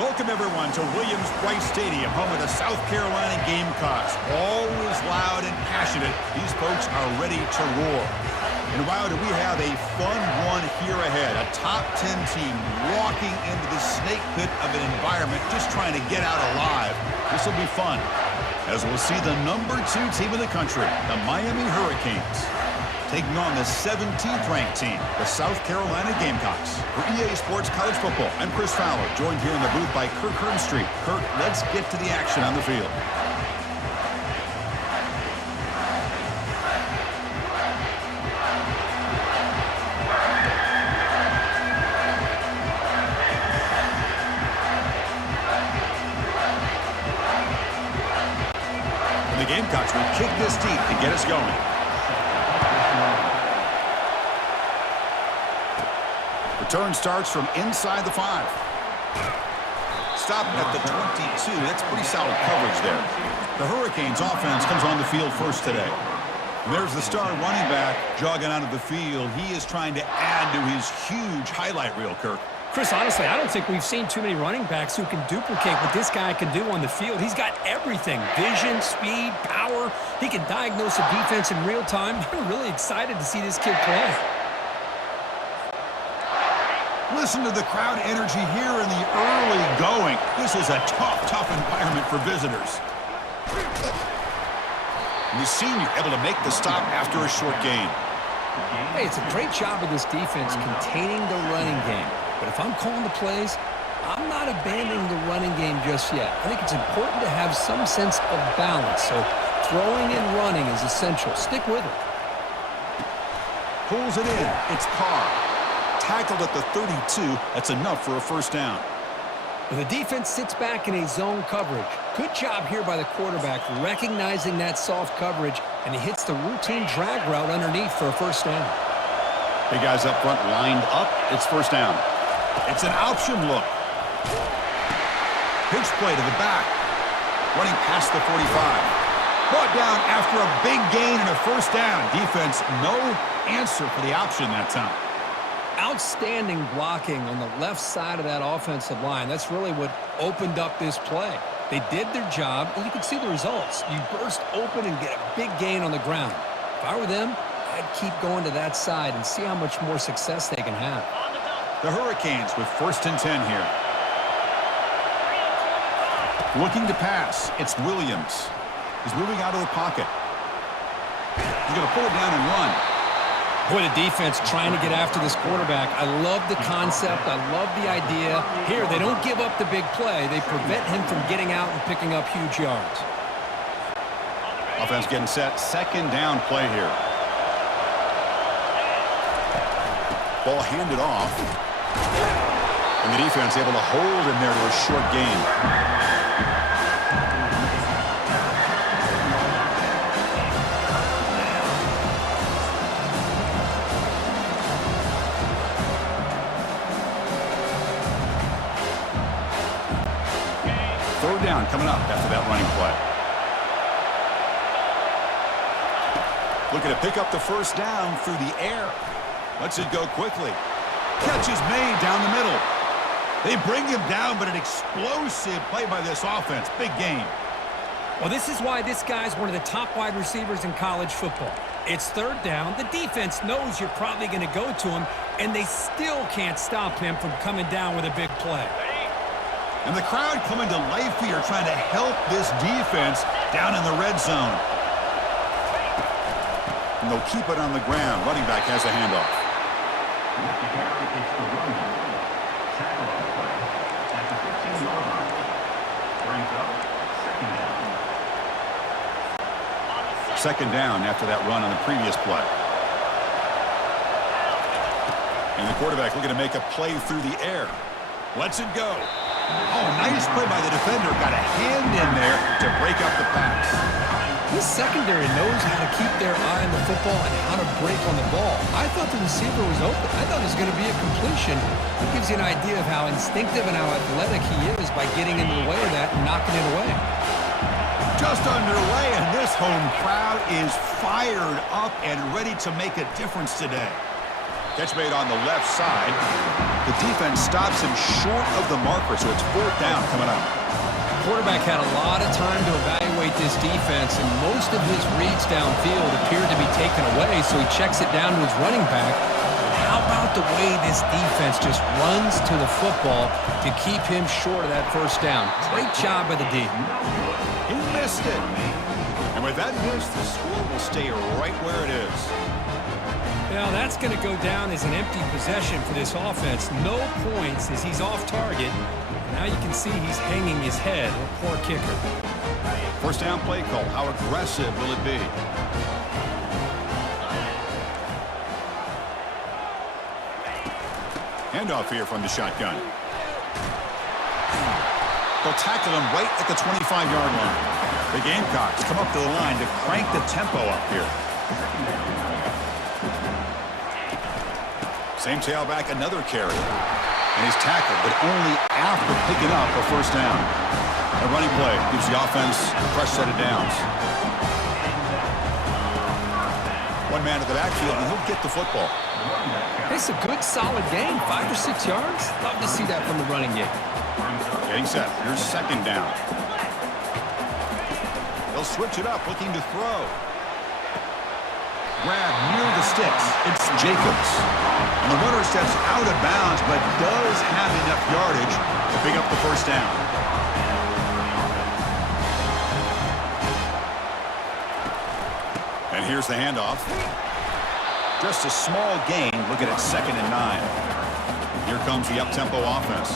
Welcome, everyone, to Williams-Brice Stadium, home of the South Carolina Gamecocks. Always loud and passionate, these folks are ready to roar. And wow, do we have a fun one here ahead. A top 10 team walking into the snake pit of an environment, just trying to get out alive. This will be fun, as we'll see the #2 team in the country, the Miami Hurricanes, taking on the 17th ranked team, the South Carolina Gamecocks. For EA Sports College Football, I'm Chris Fowler, joined here in the booth by Kirk Hearnstreet. Kirk, let's get to the action on the field. And the Gamecocks will kick this deep to get us going. Return starts from inside the 5. Stop at the 22. That's pretty solid coverage there. The Hurricanes offense comes on the field first today. And there's the star running back jogging out of the field. He is trying to add to his huge highlight reel, Kirk. Chris, honestly, I don't think we've seen too many running backs who can duplicate what this guy can do on the field. He's got everything: vision, speed, power. He can diagnose a defense in real time. I'm really excited to see this kid play. Listen to the crowd energy here in the early going. This is a tough environment for visitors. And the senior able to make the stop after a short gain. Hey, it's a great job of this defense containing the running game. But if I'm calling the plays, I'm not abandoning the running game just yet. I think it's important to have some sense of balance. So throwing and running is essential. Stick with it. Pulls it in. It's Carr. Tackled at the 32. That's enough for a first down. Well, the defense sits back in a zone coverage. Good job here by the quarterback recognizing that soft coverage, and he hits the routine drag route underneath for a first down. Big guys up front lined up. It's first down. It's an option look. Pitch play to the back. Running past the 45. Brought down after a big gain and a first down. Defense, no answer for the option that time. Outstanding blocking on the left side of that offensive line. That's really what opened up this play. They did their job, and you can see the results. You burst open and get a big gain on the ground. If I were them, I'd keep going to that side and see how much more success they can have. The Hurricanes with 1st and 10 here. Looking to pass. It's Williams. He's moving out of the pocket. He's going to pull it down and run. Boy, the defense trying to get after this quarterback. I love the concept. I love the idea. Here, they don't give up the big play. They prevent him from getting out and picking up huge yards. Offense getting set. 2nd down play here. Ball handed off. And the defense able to hold him there to a short gain. Third down coming up after that running play. Looking to pick up the first down through the air. Lets it go quickly. Catch is made down the middle. They bring him down, but an explosive play by this offense. Big game. Well, this is why this guy's one of the top wide receivers in college football. It's 3rd down. The defense knows you're probably going to go to him, and they still can't stop him from coming down with a big play. And the crowd coming to life here, trying to help this defense down in the red zone. And they'll keep it on the ground. Running back has the handoff. Second down after that run on the previous play. And the quarterback looking to make a play through the air. Lets it go. Oh, nice play by the defender. Got a hand in there to break up the pass. This secondary knows how to keep their eye on the football and how to break on the ball. I thought the receiver was open. I thought it was going to be a completion. It gives you an idea of how instinctive and how athletic he is by getting into the way of that and knocking it away. Just underway, and this home crowd is fired up and ready to make a difference today. Catch made on the left side. The defense stops him short of the marker, so it's 4th down coming up. Quarterback had a lot of time to evaluate this defense, and most of his reads downfield appeared to be taken away, so he checks it down to his running back. But how about the way this defense just runs to the football to keep him short of that 1st down? Great job by the D. He missed it. And with that miss, the score will stay right where it is. Now that's going to go down as an empty possession for this offense. No points as he's off target. Now you can see he's hanging his head. A poor kicker. 1st down play call. How aggressive will it be? Handoff here from the shotgun. They'll tackle him right at the 25-yard line. The Gamecocks come up to the line to crank the tempo up here. Same tailback, another carry. And he's tackled, but only after picking up a 1st down. A running play gives the offense a fresh set of downs. One man at the backfield, and he'll get the football. It's a good, solid game. 5 or 6 yards. Love to see that from the running game. Getting set. Here's 2nd down. They'll switch it up, looking to throw. Grab near the sticks. It's Jacobs. And the runner steps out of bounds, but does have enough yardage to pick up the 1st down. And here's the handoff. Just a small gain. Looking at 2nd and 9. Here comes the up-tempo offense.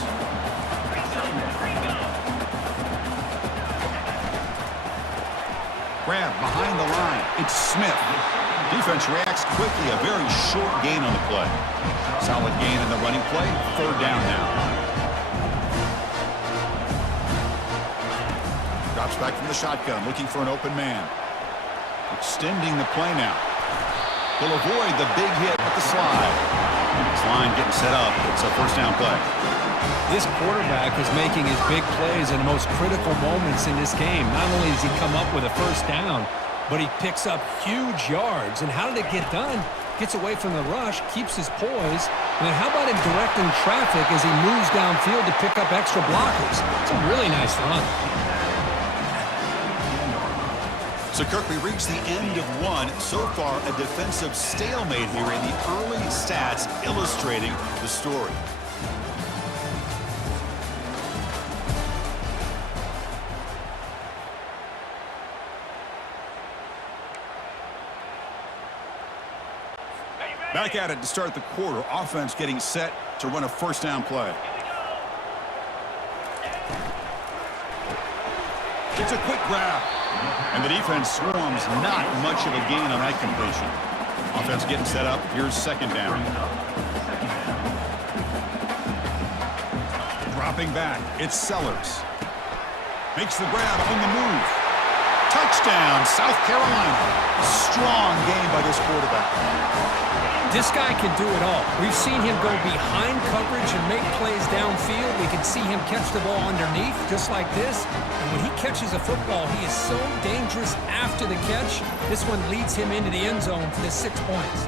Grab behind the line. It's Smith. Defense reacts quickly. A very short gain on the play. Solid gain in the running play. 3rd down now. Drops back from the shotgun, looking for an open man. Extending the play now. He'll avoid the big hit at the slide. This line getting set up. It's a 1st down play. This quarterback is making his big plays in the most critical moments in this game. Not only does he come up with a 1st down, but he picks up huge yards. And how did it get done? Gets away from the rush, keeps his poise. And then how about him directing traffic as he moves downfield to pick up extra blockers? It's a really nice run. So, Kirk, we reached the end of one. So far, a defensive stalemate here in the early stats illustrating the story. Back at it to start the quarter. Offense getting set to run a 1st down play. It's a quick grab. And the defense swarms. Not much of a gain on that completion. Offense getting set up. Here's 2nd down. Dropping back. It's Sellers. Makes the grab on the move. Touchdown, South Carolina. Strong game by this quarterback. This guy can do it all. We've seen him go behind coverage and make plays downfield. We can see him catch the ball underneath, just like this. And when he catches a football, he is so dangerous after the catch. This one leads him into the end zone for the 6 points.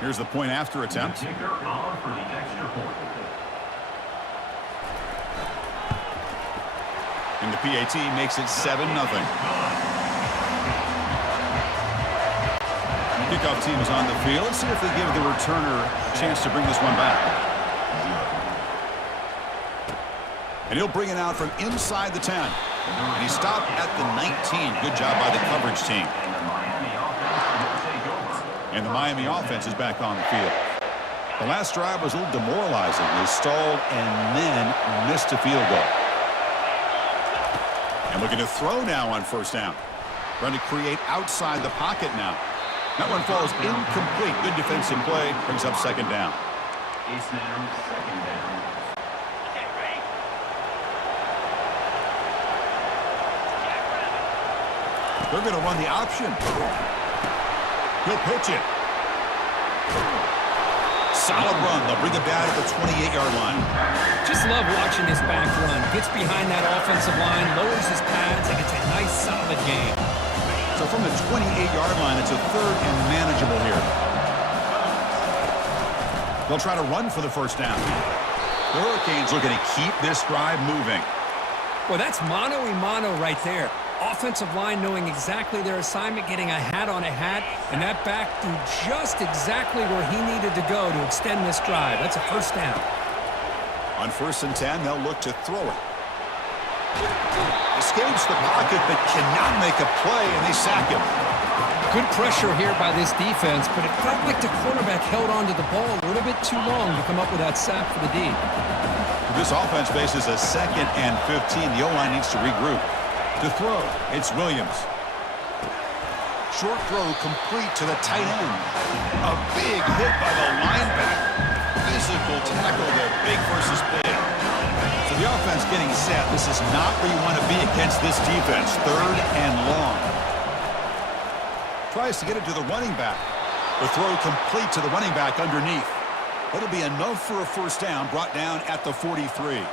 Here's the point after attempt. And the PAT makes it 7-0. Kickoff team is on the field. Let's see if they give the returner a chance to bring this one back. And he'll bring it out from inside the 10. And he stopped at the 19. Good job by the coverage team. And the Miami offense is back on the field. The last drive was a little demoralizing. They stalled and then missed a field goal. And looking to throw now on 1st down. Trying to create outside the pocket now. That one falls incomplete. Good defensive play. Brings up 2nd down. They're going to run the option. He'll pitch it. Solid run. They'll bring it back at the 28-yard line. Just love watching this back run. Gets behind that offensive line, lowers his pads, and gets a nice, solid gain. So from the 28-yard line, it's a third and manageable here. They'll try to run for the first down. The Hurricanes looking to keep this drive moving. Well, that's mano-a-mano right there. Offensive line knowing exactly their assignment, getting a hat on a hat, and that back threw just exactly where he needed to go to extend this drive. That's a first down. On 1st and 10, they'll look to throw it. Escapes the pocket, but cannot make a play, and they sack him. Good pressure here by this defense, but it felt like the quarterback held onto the ball a little bit too long to come up with that sack for the D. This offense faces a 2nd and 15. The O-line needs to regroup. To throw, it's Williams. Short throw complete to the tight end. A big hit by the linebacker. Physical tackle there, big versus big. So the offense getting set. This is not where you want to be against this defense. 3rd and long. Tries to get it to the running back. The throw complete to the running back underneath. That'll be enough for a first down, brought down at the 43.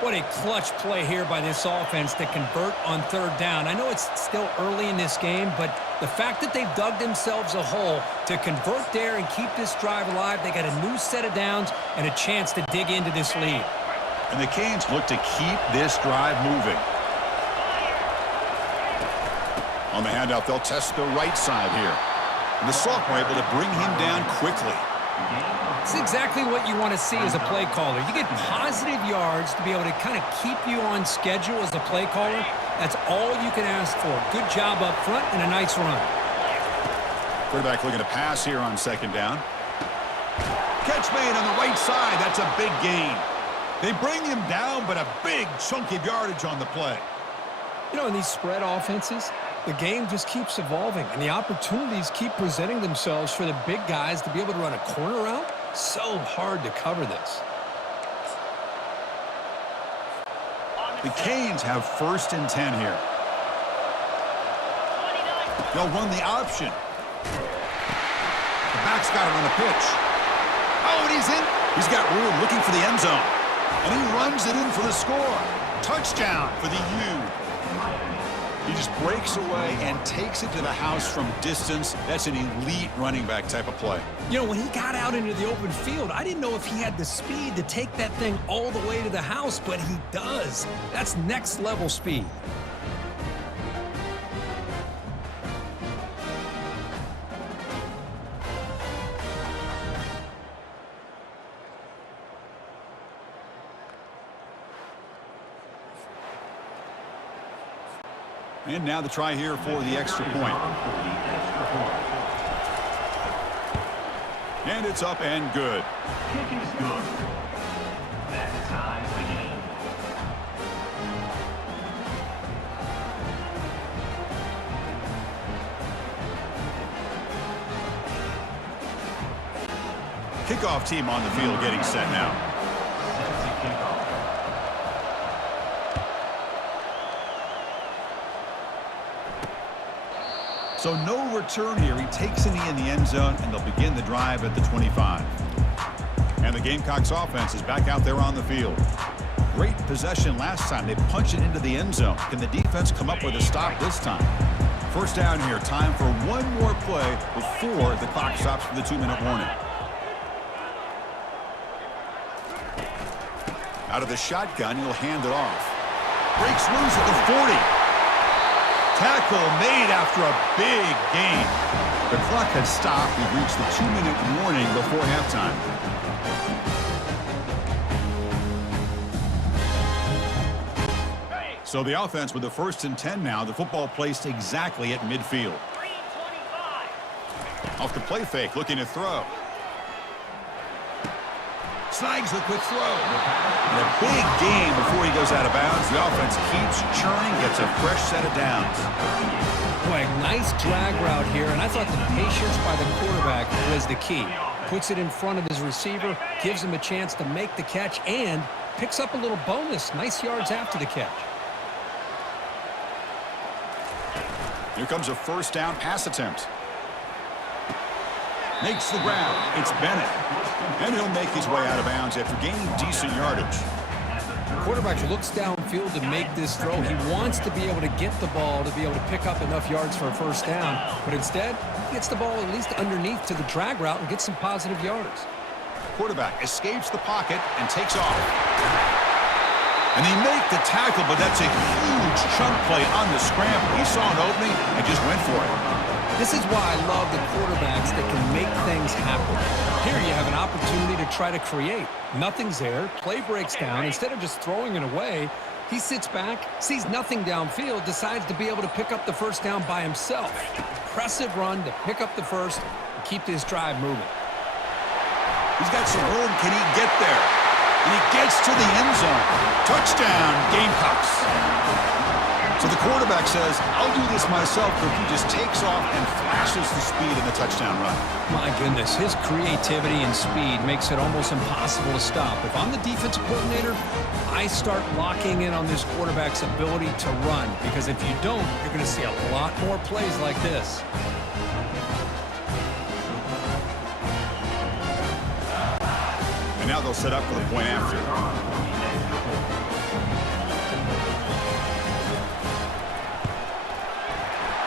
What a clutch play here by this offense to convert on 3rd down. I know it's still early in this game, but the fact that they've dug themselves a hole to convert there and keep this drive alive, they got a new set of downs and a chance to dig into this lead. And the Canes look to keep this drive moving. On the handout, they'll test the right side here. And the sophomore able to bring him down quickly. It's exactly what you want to see as a play caller. You get positive yards to be able to kind of keep you on schedule as a play caller. That's all you can ask for. Good job up front and a nice run. Quarterback looking to pass here on 2nd down. Catch made on the right side. That's a big gain. They bring him down, but a big chunk of yardage on the play. You know, in these spread offenses, the game just keeps evolving, and the opportunities keep presenting themselves for the big guys to be able to run a corner route. So hard to cover this. The Canes have 1st and 10 here. They'll run the option. The back's got it on the pitch. Oh, and he's in. He's got room looking for the end zone. And he runs it in for the score. Touchdown for the U. He just breaks away and takes it to the house from distance. That's an elite running back type of play. You know, when he got out into the open field, I didn't know if he had the speed to take that thing all the way to the house, but he does. That's next level speed. And now the try here for the extra point. And it's up and good. Kick is good. That ties the game. Kickoff team on the field getting set now. Sets a kickoff. So no return here. He takes a knee in the end zone, and they'll begin the drive at the 25. And the Gamecocks offense is back out there on the field. Great possession last time. They punch it into the end zone. Can the defense come up with a stop this time? First down here. Time for one more play before the clock stops for the 2-minute warning. Out of the shotgun, he'll hand it off. Breaks loose at the 40. Tackle made after a big gain. The clock has stopped. We've reached the 2-minute warning before halftime. So the offense with the 1st and 10 now. The football placed exactly at midfield. Off the play fake, looking to throw. Snags the quick throw. And a big gain before he goes out of bounds. The offense keeps churning, gets a fresh set of downs. Boy, nice drag route here, and I thought the patience by the quarterback was the key. Puts it in front of his receiver, gives him a chance to make the catch, and picks up a little bonus. Nice yards after the catch. Here comes a first down pass attempt. Makes the grab. It's Bennett. And he'll make his way out of bounds after gaining decent yardage. The quarterback looks downfield to make this throw. He wants to be able to get the ball to be able to pick up enough yards for a first down. But instead, he gets the ball at least underneath to the drag route and gets some positive yards. Quarterback escapes the pocket and takes off. And they make the tackle, but that's a huge chunk play on the scramble. He saw an opening and just went for it. This is why I love the quarterbacks that can make things happen. Here you have an opportunity to try to create. Nothing's there. Play breaks down. Instead of just throwing it away, he sits back, sees nothing downfield, decides to be able to pick up the first down by himself. Impressive run to pick up the first and keep this drive moving. He's got some room. Can he get there? And he gets to the end zone. Touchdown, Gamecocks. So the quarterback says, I'll do this myself, but he just takes off and flashes the speed in the touchdown run. My goodness, his creativity and speed makes it almost impossible to stop. If I'm the defensive coordinator, I start locking in on this quarterback's ability to run, because if you don't, you're going to see a lot more plays like this. And now they'll set up for the point after.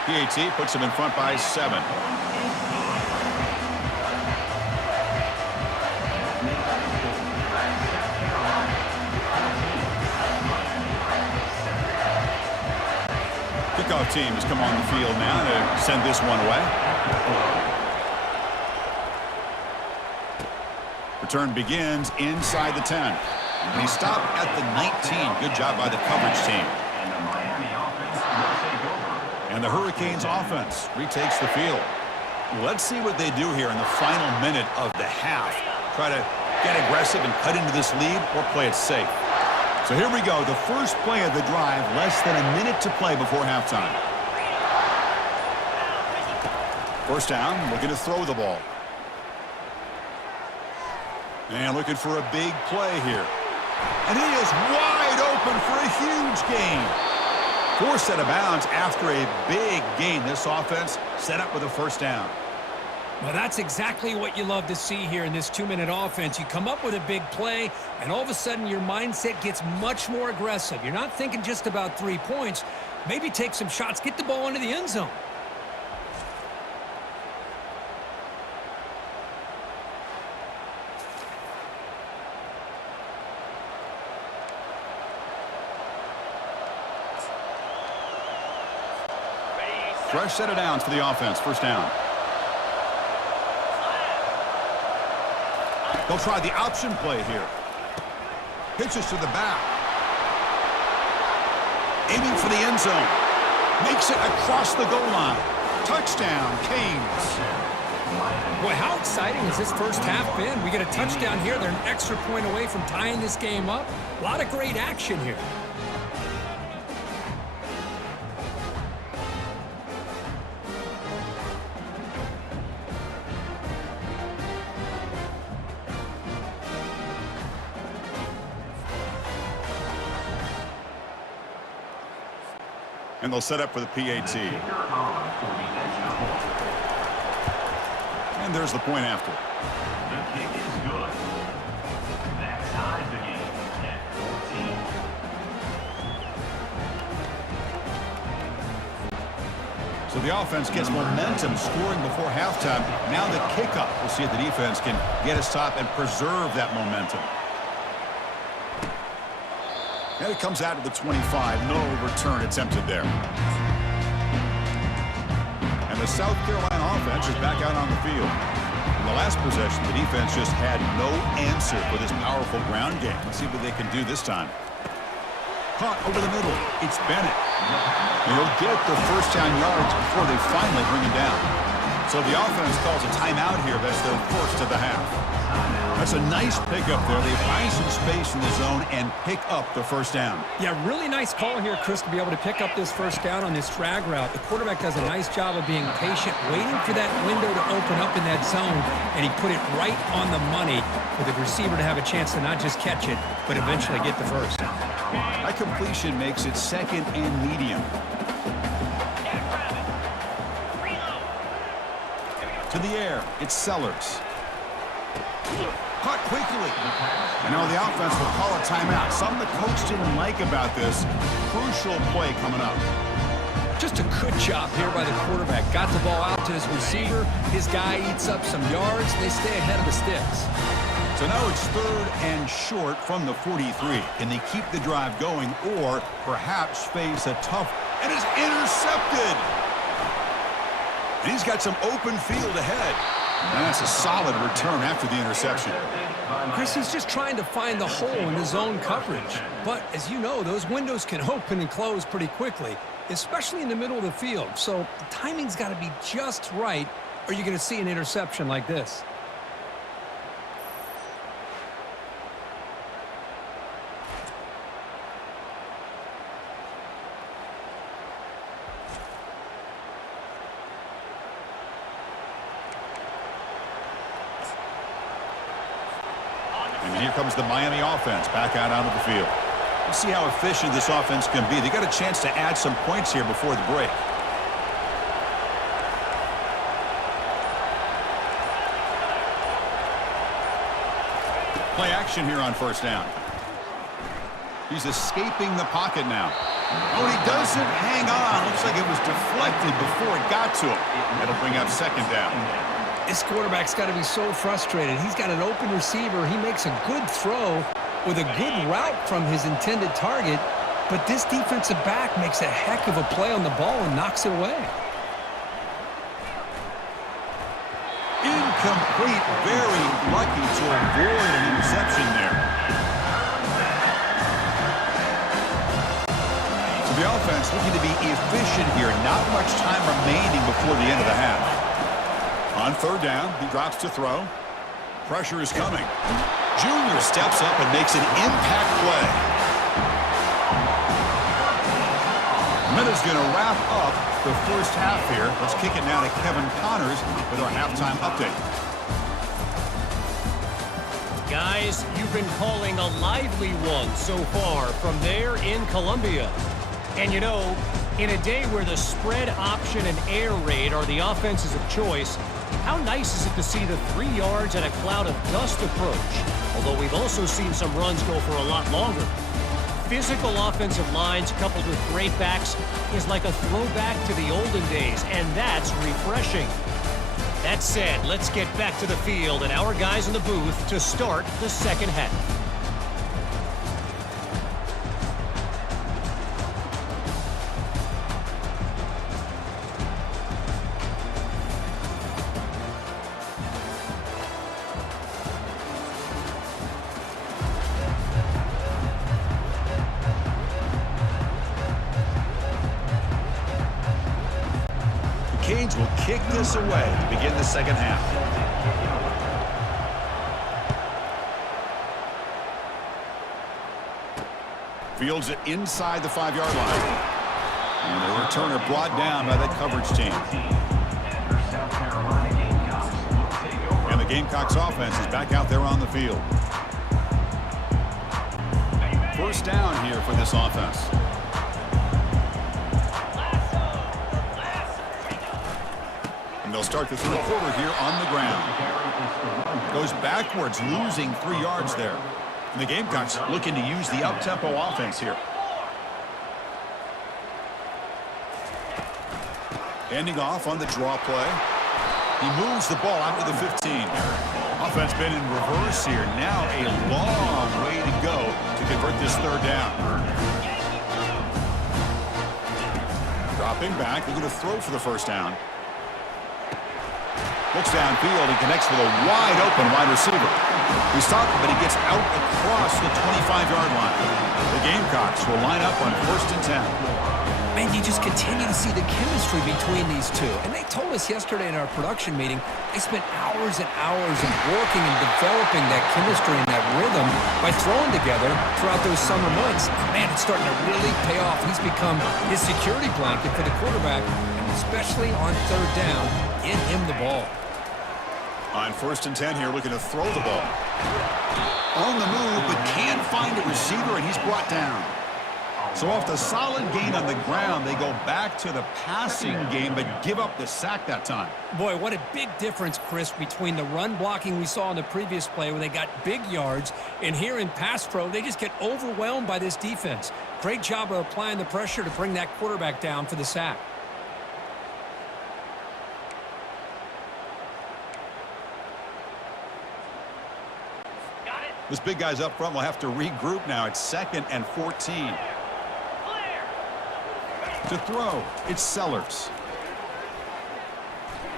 PAT puts him in front by 7. Kickoff team has come on the field now to send this one away. Return begins inside the 10. And he stopped at the 19. Good job by the coverage team. And the Hurricanes offense retakes the field. Let's see what they do here in the final minute of the half. Try to get aggressive and cut into this lead or play it safe. So here we go. The first play of the drive, less than a minute to play before halftime. First down, looking to throw the ball. And looking for a big play here. And he is wide open for a huge gain. Forced out of bounds after a big gain. This offense set up with a first down. Well, that's exactly what you love to see here in this 2-minute offense. You come up with a big play, and all of a sudden your mindset gets much more aggressive. You're not thinking just about 3 points. Maybe take some shots, get the ball into the end zone. Fresh set of downs for the offense. First down. They'll try the option play here. Pitches to the back. Aiming for the end zone. Makes it across the goal line. Touchdown, Canes. Boy, how exciting has this first half been? We get a touchdown here. They're an extra point away from tying this game up. A lot of great action here. And they'll set up for the PAT. And there's the point after. The kick is good. That ties the game at 14. So the offense gets momentum scoring before halftime. Now the kickoff. We'll see if the defense can get a stop and preserve that momentum. And it comes out to the 25. No return attempted there. And the South Carolina offense is back out on the field. In the last possession, the defense just had no answer for this powerful ground game. Let's see what they can do this time. Caught over the middle. It's Bennett. And he'll get the first down yards before they finally bring him down. So the offense calls a timeout here. That's their first of the half. That's a nice pickup there. They find some space in the zone and pick up the first down. Yeah, really nice call here, Chris, to be able to pick up this first down on this drag route. The quarterback does a nice job of being patient, waiting for that window to open up in that zone, and he put it right on the money for the receiver to have a chance to not just catch it, but eventually get the first. That completion makes it second and medium. To the air, it's Sellers. Caught quickly. I know the offense will call a timeout. Something the coach didn't like about this. Crucial play coming up. Just a good job here by the quarterback. Got the ball out to his receiver. His guy eats up some yards. They stay ahead of the sticks. So now it's 3rd and short from the 43. Can they keep the drive going or perhaps face a tough... And it's intercepted. And he's got some open field ahead. And that's a solid return after the interception. Chris, he's just trying to find the hole in his own coverage. But as you know, those windows can open and close pretty quickly, especially in the middle of the field. So the timing's got to be just right, or you're going to see an interception like this. And here comes the Miami offense back out onto the field. We'll see how efficient this offense can be. They got a chance to add some points here before the break. Play action here on 1st down. He's escaping the pocket now. Oh, he doesn't hang on. Looks like it was deflected before it got to him. That'll bring up 2nd down. This quarterback's got to be so frustrated. He's got an open receiver. He makes a good throw with a good route from his intended target, but this defensive back makes a heck of a play on the ball and knocks it away. Incomplete. Very lucky to avoid an interception there. So the offense looking to be efficient here. Not much time remaining before the end of the half. On 3rd down, he drops to throw. Pressure is coming. Junior steps up and makes an impact play. Minutes going to wrap up the 1st half here. Let's kick it now to Kevin Connors with our halftime update. Guys, you've been calling a lively one so far from there in Columbia. And you know, in a day where the spread option and air raid are the offenses of choice, how nice is it to see the 3 yards and a cloud of dust approach? Although we've also seen some runs go for a lot longer. Physical offensive lines coupled with great backs is like a throwback to the olden days, and that's refreshing. That said, let's get back to the field and our guys in the booth to start the 2nd half. Canes will kick this away to begin the 2nd half. Fields it inside the 5-yard line. And the returner brought down by that coverage team. And the Gamecocks offense is back out there on the field. 1st down here for this offense. And they'll start the 3rd quarter here on the ground. Goes backwards, losing 3 yards there. And the Gamecocks looking to use the up-tempo offense here. Ending off on the draw play. He moves the ball out to the 15. Offense been in reverse here. Now a long way to go to convert this 3rd down. Dropping back, looking to throw for the 1st down. Looks downfield and connects with a wide-open wide receiver. He's stopped, but he gets out across the 25-yard line. The Gamecocks will line up on 1st and 10. Man, you just continue to see the chemistry between these two. And they told us yesterday in our production meeting, they spent hours and hours of working and developing that chemistry and that rhythm by throwing together throughout those summer months. Man, it's starting to really pay off. He's become his security blanket for the quarterback, and especially on 3rd down, get him the ball. On 1st and 10 here, looking to throw the ball. On the move, but can't find a receiver, and he's brought down. So off the solid gain on the ground, they go back to the passing game, but give up the sack that time. Boy, what a big difference, Chris, between the run blocking we saw in the previous play where they got big yards, and here in pass pro, they just get overwhelmed by this defense. Great job of applying the pressure to bring that quarterback down for the sack. This big guy's up front will have to regroup now. It's 2nd and 14. To throw, it's Sellers.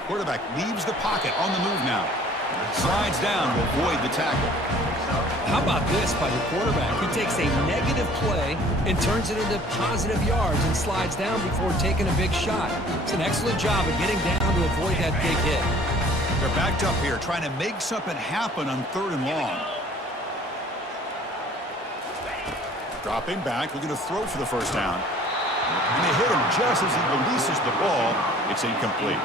Quarterback leaves the pocket on the move now. Slides down to avoid the tackle. How about this by the quarterback? He takes a negative play and turns it into positive yards and slides down before taking a big shot. It's an excellent job of getting down to avoid that big hit. They're backed up here trying to make something happen on 3rd and long. Dropping back, looking to throw for the first down. And they hit him just as he releases the ball. It's incomplete.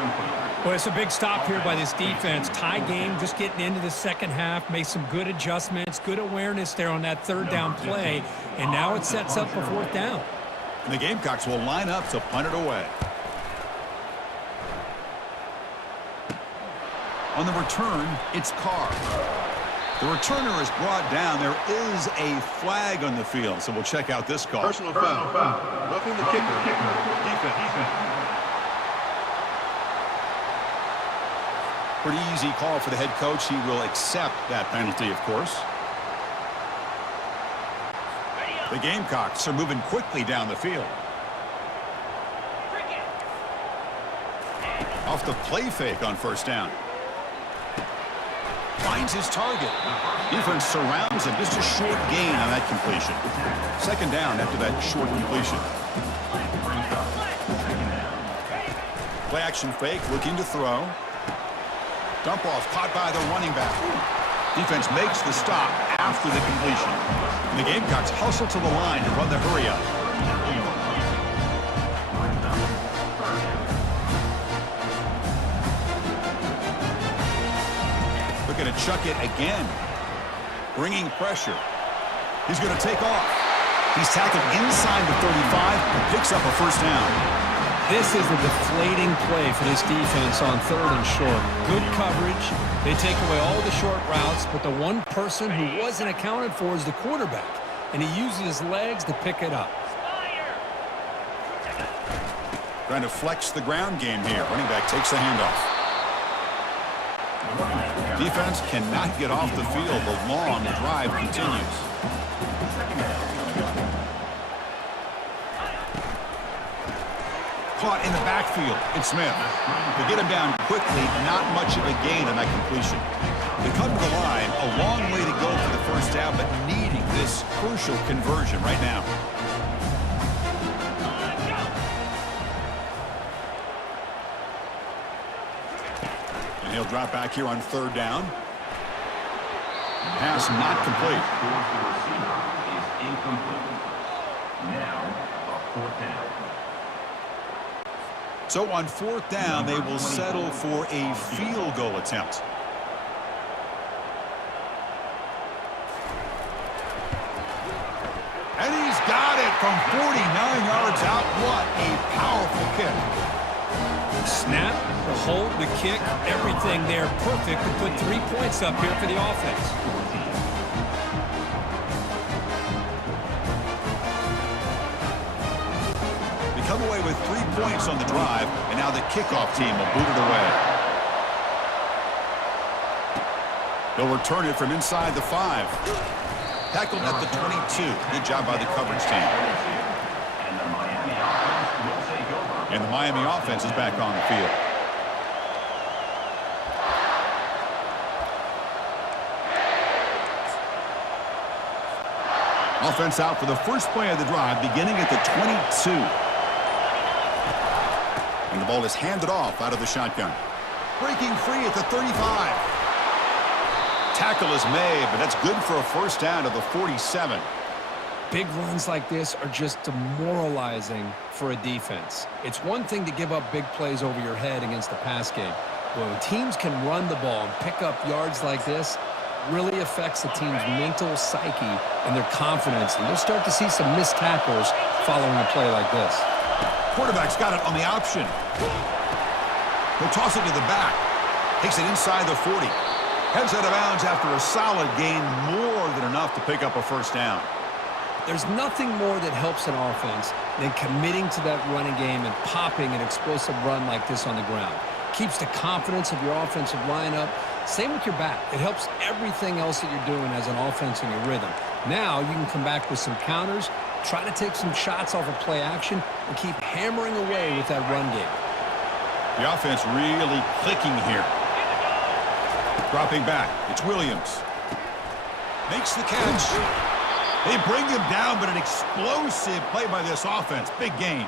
Well, it's a big stop here by this defense. Tie game, just getting into the second half, made some good adjustments, good awareness there on that 3rd down play, and now it sets up for 4th down. And the Gamecocks will line up to punt it away. On the return, it's Carr. The returner is brought down. There is a flag on the field, so we'll check out this call. Personal foul. Roughing the kicker. Defense. Pretty easy call for the head coach. He will accept that penalty, of course. The Gamecocks are moving quickly down the field. Off the play fake on 1st down. Finds his target. Defense surrounds him. Just a short gain on that completion. 2nd down after that short completion. Play action fake, looking to throw. Dump off caught by the running back. Defense makes the stop after the completion. And the Gamecocks hustle to the line to run the hurry up. Looking to chuck it again. Bringing pressure. He's going to take off. He's tackled inside the 35 and picks up a 1st down. This is a deflating play for this defense on 3rd and short. Good coverage. They take away all the short routes, but the one person who wasn't accounted for is the quarterback, and he uses his legs to pick it up. Trying to flex the ground game here. Running back takes the handoff. Defense cannot get off the field. The long drive continues. Caught in the backfield. It's Smith. To get him down quickly, not much of a gain on that completion. They come to the line, a long way to go for the 1st down, but needing this crucial conversion right now. And he'll drop back here on 3rd down. Pass not complete. Is incomplete. Now, a 4th down. So on 4th down, they will settle for a field goal attempt. And he's got it from 49 yards out. What a powerful kick. Snap, the hold, the kick, everything there perfect to put 3 points up here for the offense. They come away with 3 points on the drive, and now the kickoff team will boot it away. They'll return it from inside the 5. Tackled at the 22. Good job by the coverage team. And the Miami offense is back on the field. Offense out for the first play of the drive, beginning at the 22. And the ball is handed off out of the shotgun. Breaking free at the 35. Tackle is made, but that's good for a 1st down to the 47. Big runs like this are just demoralizing for a defense. It's one thing to give up big plays over your head against the pass game. But when teams can run the ball and pick up yards like this, really affects the team's mental psyche and their confidence. And you'll start to see some missed tackles following a play like this. Quarterback's got it on the option. He'll toss it to the back. Takes it inside the 40. Heads out of bounds after a solid gain, more than enough to pick up a first down. There's nothing more that helps an offense than committing to that running game and popping an explosive run like this on the ground. Keeps the confidence of your offensive lineup. Same with your back. It helps everything else that you're doing as an offense in your rhythm. Now you can come back with some counters, try to take some shots off of play action, and keep hammering away with that run game. The offense really clicking here. Dropping back. It's Williams. Makes the catch. They bring him down, but an explosive play by this offense. Big gain.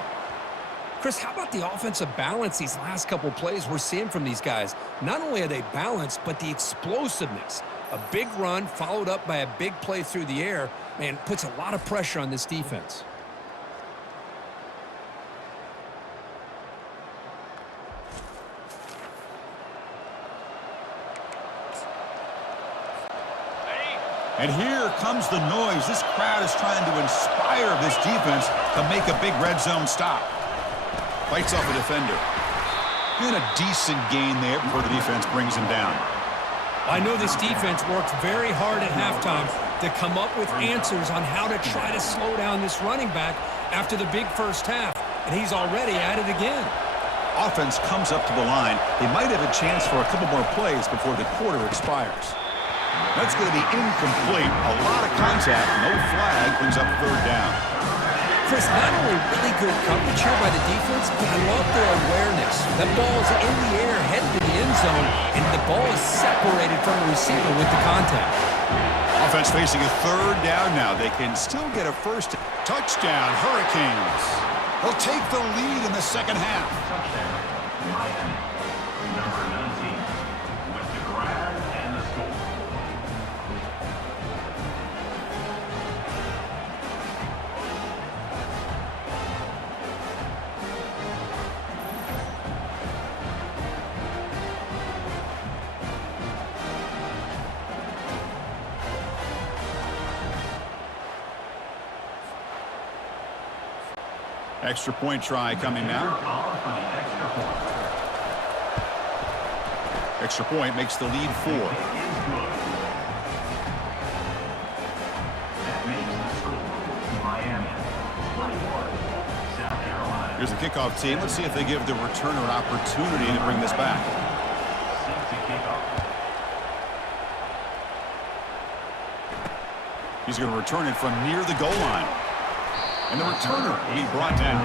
Chris, how about the offensive balance these last couple plays we're seeing from these guys? Not only are they balanced, but the explosiveness. A big run followed up by a big play through the air, man, puts a lot of pressure on this defense. And here comes the noise. This crowd is trying to inspire this defense to make a big red zone stop. Fights off a defender. And a decent gain there before the defense brings him down. I know this defense worked very hard at halftime to come up with answers on how to try to slow down this running back after the big first half. And he's already at it again. Offense comes up to the line. They might have a chance for a couple more plays before the quarter expires. That's going to be incomplete. A lot of contact. No flag. Brings up third down. Chris, not only really good coverage here by the defense, but I love their awareness. That ball is in the air, headed to the end zone, and the ball is separated from the receiver with the contact. Offense facing a third down now. They can still get a first touchdown. Hurricanes. They'll take the lead in the second half. Touchdown, Miami. Number 19 with the grab and the score. Extra point try coming now. Extra point makes the lead 4. Here's the kickoff team. Let's see if they give the returner an opportunity to bring this back. He's going to return it from near the goal line. And the returner will be brought down.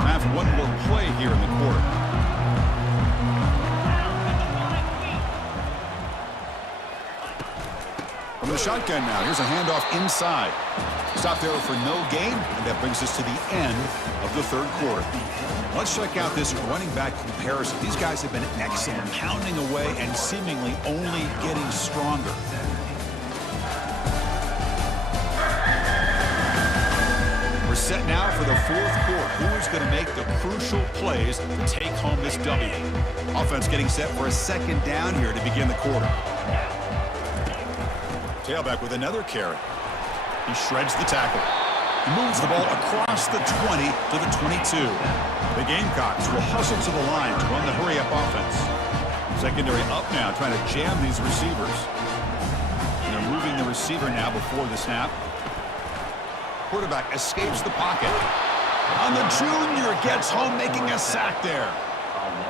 Time for one more play here in the quarter. From the shotgun now, here's a handoff inside. Stop there for no gain, and that brings us to the end of the third quarter. Let's check out this running back comparison. These guys have been excellent, pounding away and seemingly only getting stronger. Set now for the fourth quarter. Who is going to make the crucial plays to take home this W? Offense getting set for a second down here to begin the quarter. Tailback with another carry. He shreds the tackle. He moves the ball across the 20 to the 22. The Gamecocks will hustle to the line to run the hurry-up offense. Secondary up now, trying to jam these receivers. And they're moving the receiver now before the snap. Quarterback escapes the pocket. And the junior gets home, making a sack there.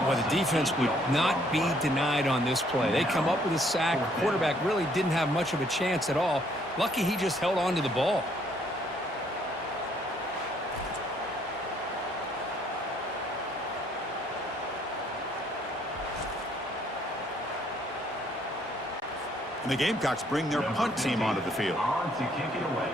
Well, the defense would not be denied on this play. They come up with a sack. The quarterback really didn't have much of a chance at all. Lucky he just held on to the ball. And the Gamecocks bring their punt team onto the field. On to kick it away.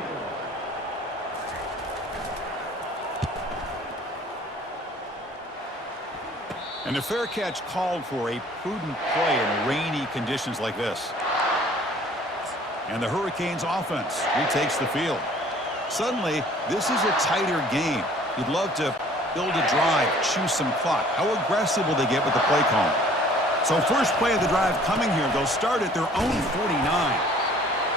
And the fair catch called for a prudent play in rainy conditions like this. And the Hurricanes offense retakes the field. Suddenly, this is a tighter game. You'd love to build a drive, choose some clock. How aggressive will they get with the play call? So first play of the drive coming here. They'll start at their own 49.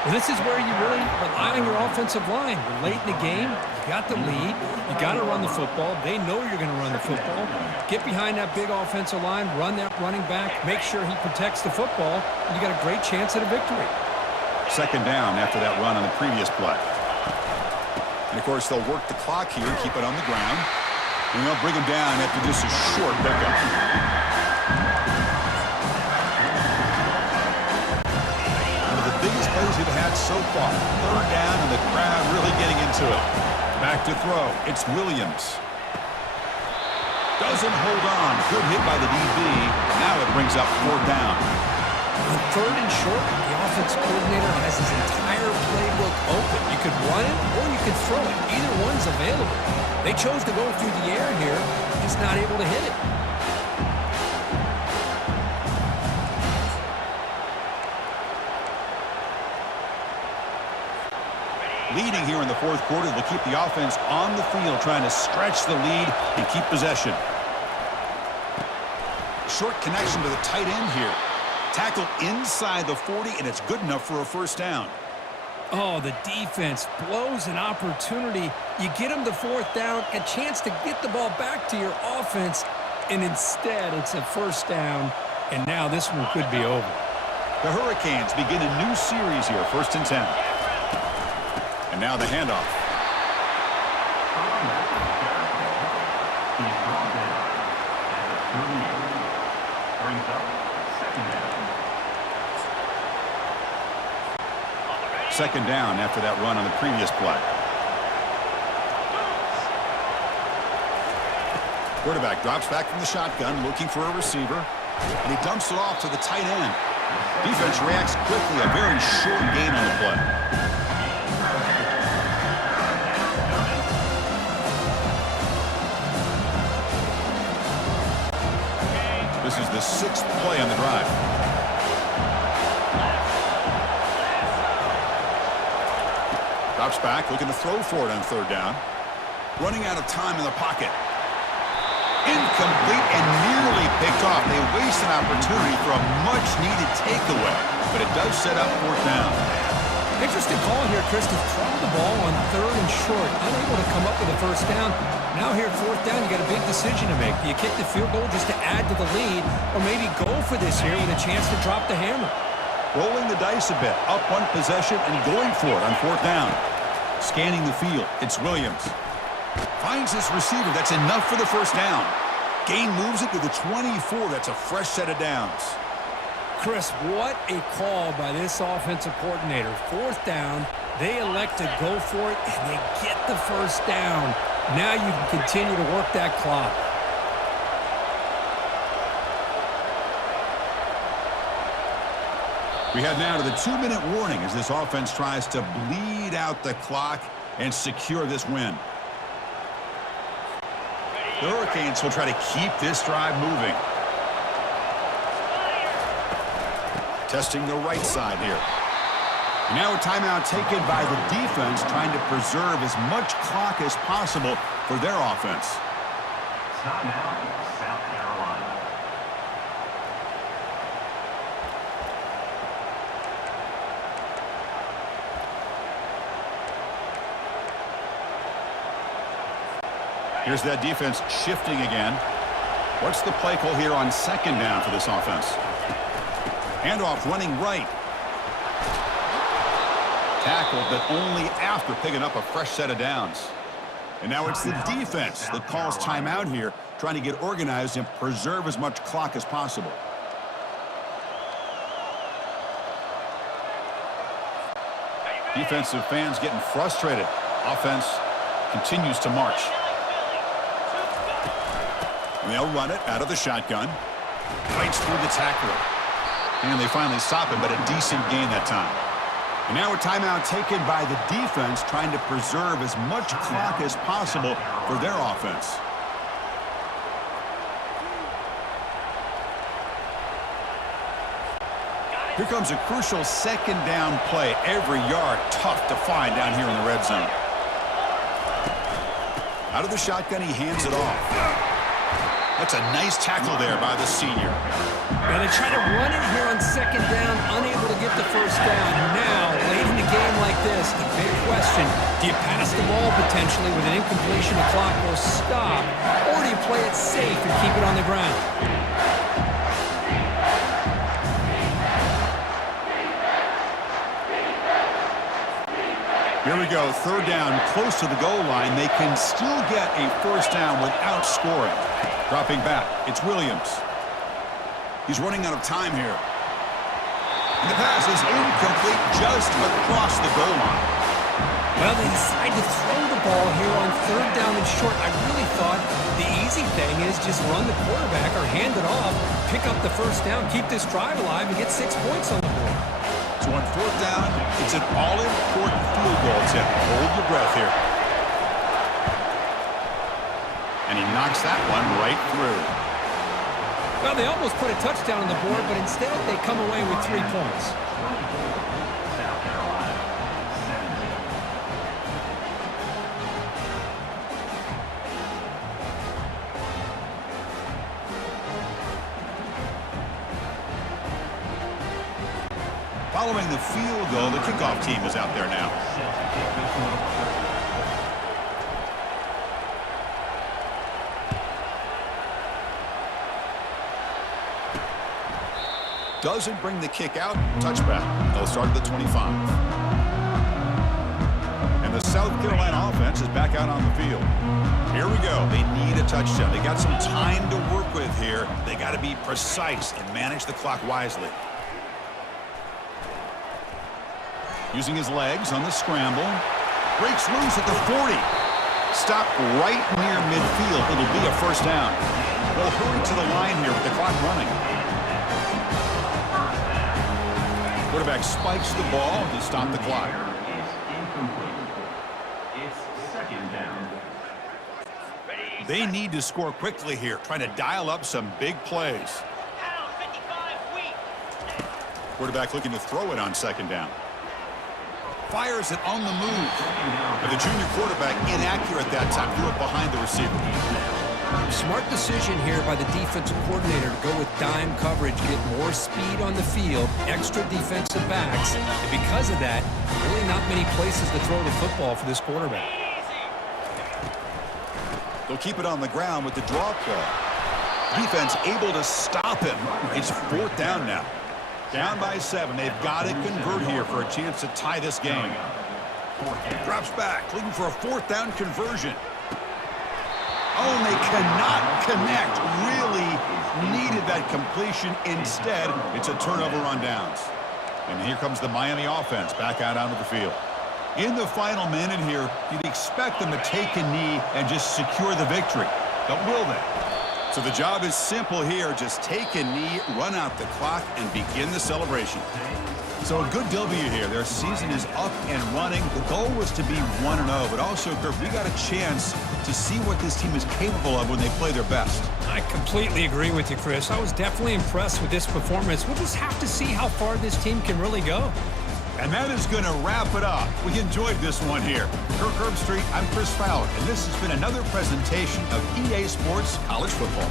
Well, this is where you really rely on your offensive line. You're late in the game. You got the lead. You got to run the football. They know you're going to run the football. Get behind that big offensive line, run that running back, make sure he protects the football, and you got a great chance at a victory. Second down after that run on the previous play. And, of course, they'll work the clock here, keep it on the ground. And they'll bring him down after just a short pickup. Biggest plays we've had so far. Third down and the crowd really getting into it. Back to throw. It's Williams. Doesn't hold on. Good hit by the DB. Now it brings up fourth down. On third and short, the offense coordinator has his entire playbook open. You could run it or you could throw it. Either one's available. They chose to go through the air here. Just not able to hit it. Leading here in the fourth quarter, they'll keep the offense on the field, trying to stretch the lead and keep possession. Short connection to the tight end here. Tackle inside the 40, and it's good enough for a first down. Oh, the defense blows an opportunity. You get them the fourth down, a chance to get the ball back to your offense, and instead it's a first down, and now this one could be over. The Hurricanes begin a new series here, 1st and 10. And now the handoff. He's brought down at the 38. Brings up second down. Second down after that run on the previous play. Quarterback drops back from the shotgun, looking for a receiver, and he dumps it off to the tight end. Defense reacts quickly, a very short gain on the play. This is the 6th play on the drive. Drops back, looking to throw for it on third down. Running out of time in the pocket. Incomplete and nearly picked off. They waste an opportunity for a much-needed takeaway, but it does set up fourth down. Interesting call here, Chris, to throw the ball on third and short. Unable to come up with a first down. Now here at fourth down, you got a big decision to make. Do you kick the field goal just to add to the lead, or maybe go for this here with a chance to drop the hammer? Rolling the dice a bit, up one possession and going for it on fourth down. Scanning the field, it's Williams. Finds his receiver, that's enough for the first down. Gain moves it to the 24, that's a fresh set of downs. Chris, what a call by this offensive coordinator. Fourth down, they elect to go for it, and they get the first down. Now you can continue to work that clock. We head now to the 2-minute warning as this offense tries to bleed out the clock and secure this win. The Hurricanes will try to keep this drive moving. Testing the right side here. And now a timeout taken by the defense, trying to preserve as much clock as possible for their offense. Timeout, South Carolina. Here's that defense shifting again. What's the play call here on second down for this offense? Handoff running right. Tackled, but only after picking up a fresh set of downs. And now it's the defense that calls timeout here, trying to get organized and preserve as much clock as possible. Defensive fans getting frustrated. Offense continues to march. And they'll run it out of the shotgun. Fights through the tackler. And they finally stop him, but a decent gain that time. And now a timeout taken by the defense, trying to preserve as much clock as possible for their offense. Here comes a crucial second down play. Every yard tough to find down here in the red zone. Out of the shotgun, he hands it off. That's a nice tackle there by the senior. Now they try to run it here on second down, unable to get the first down. And now, late in the game like this, the big question, do you pass the ball potentially with an incompletion, the clock will stop, or do you play it safe and keep it on the ground? Here we go, third down, close to the goal line. They can still get a first down without scoring. Dropping back, it's Williams. He's running out of time here. And the pass is incomplete just across the goal line. Well, they decide to throw the ball here on third down and short. I really thought the easy thing is just run the quarterback or hand it off, pick up the first down, keep this drive alive, and get 6 points on the board. So on fourth down, it's an all-important field goal attempt. Hold your breath here. And he knocks that one right through. Well, they almost put a touchdown on the board, but instead they come away with 3 points. South Carolina, 17. Following the field goal, the kickoff team is out there now. Doesn't bring the kick out. Touchback. They'll start at the 25. And the South Carolina offense is back out on the field. Here we go. They need a touchdown. They got some time to work with here. They got to be precise and manage the clock wisely. Using his legs on the scramble. Breaks loose at the 40. Stop right near midfield. It'll be a first down. They'll hurry to the line here with the clock running. Quarterback spikes the ball to stop the clock. It's incomplete. It's second down. They need to score quickly here, trying to dial up some big plays. Quarterback looking to throw it on second down. Fires it on the move. But the junior quarterback inaccurate that time, threw it behind the receiver. Smart decision here by the defensive coordinator to go with dime coverage, get more speed on the field, extra defensive backs, and because of that, really not many places to throw the football for this quarterback. They'll keep it on the ground with the draw play. Defense able to stop him. It's fourth down now. Down by 7. They've got to convert here for a chance to tie this game. Drops back, looking for a fourth down conversion. Oh, and they cannot connect. Really needed that completion. Instead, it's a turnover on downs. And here comes the Miami offense back out onto the field. In the final minute here, you'd expect them to take a knee and just secure the victory. But will they? So the job is simple here. Just take a knee, run out the clock, and begin the celebration. So a good W here. Their season is up and running. The goal was to be 1-0, but also, Kirk, we got a chance to see what this team is capable of when they play their best. I completely agree with you, Chris. I was definitely impressed with this performance. We'll just have to see how far this team can really go. And that is going to wrap it up. We enjoyed this one here. Kirk Herbstreit, I'm Chris Fowler, and this has been another presentation of EA Sports College Football.